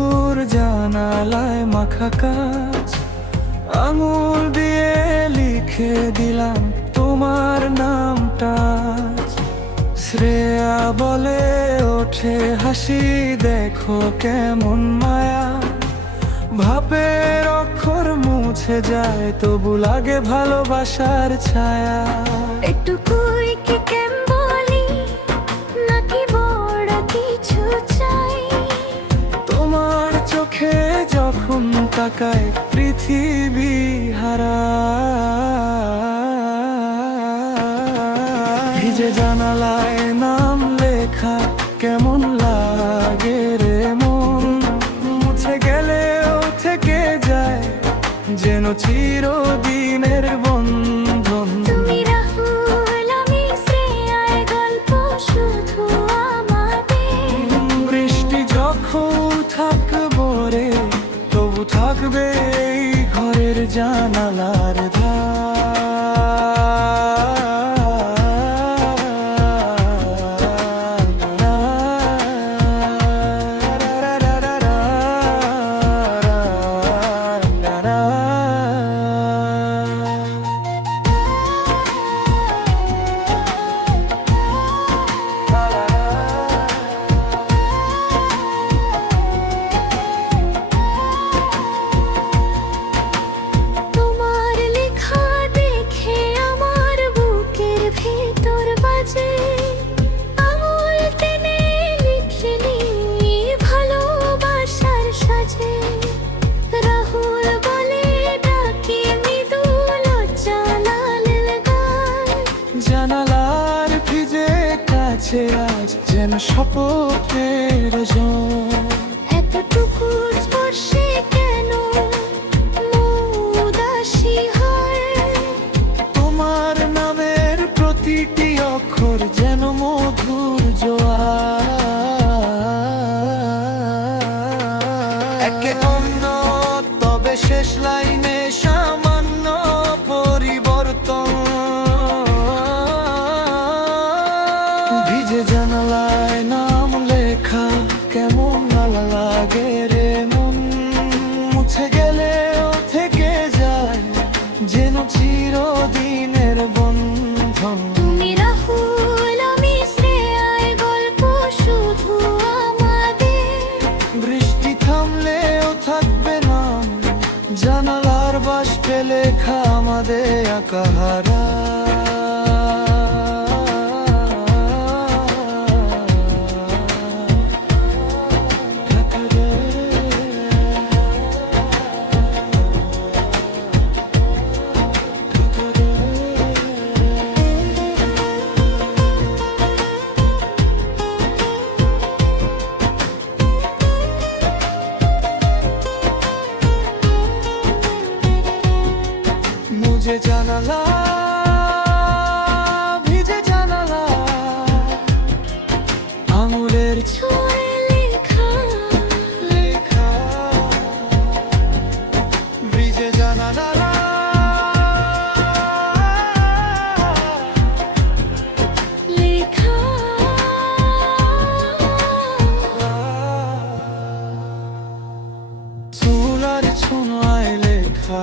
দুপুর জানালায় মাখা কাজ, আঙুল দিয়ে লিখে দিলাম তোমার নামটা। শ্রেয়া বলে ওঠে হাসি, দেখো কেমন মায়া। ভাবের অক্ষর মুছে যায়, তবু লাগে ভালোবাসার ছায়া। একটু কি কেম বলি, নাকি বড় কিছু চাই? তোমার চোখে যখন তাকায় পৃথিবী হারা। ভিজে জানালায় নাম লেখা কেমন লাগে রে মন, মুছে গেলেও থেকে যায় যেন চিরদিনের বন্ধন। তুমি রাহুল, আমি শ্রেয়ার গল্প শুধু আমাদের। বৃষ্টি যখন থাকবো রে, তবু থাকবে এই ঘরের জানালার তোমার লেখা দেখে আমার বুকের ভেতর বাজে। আঙুল টেনে লিখে নিই ভালোবাসার সাজে। রাহুল বলে ডাকে মৃদু জানালার গান। জানালার ভিজে কাছে আজ যেন শপথের জন। এতটুকু স্পর্শে কেন উদাসী হয়? তোমার নামের প্রতিটি অক্ষর যেন মধুর জোয়ার। একে অন্য তবে শেষ লাইনে সামান্য পরিবর্তন। ভিজে জানালায় নাম লেখা কেমন ভালো লাগে রে মন, মুছে গেলেও থেকে যায় যেন চিরদিনের বন্ধন। তুমি রাহুল, আমি শ্রেয়ার গল্প শুধু আমাদের। বৃষ্টি থামলেও থাকবে না জানালার বাষ্পে লেখা আমাদের একাহারা। মুঝে জানালা ভিজে জানালা, আঙুলের ছোঁয়ায় লেখা লেখা। ভিজে জানালা লেখা। চুলার ছোঁয়ায় লেখা।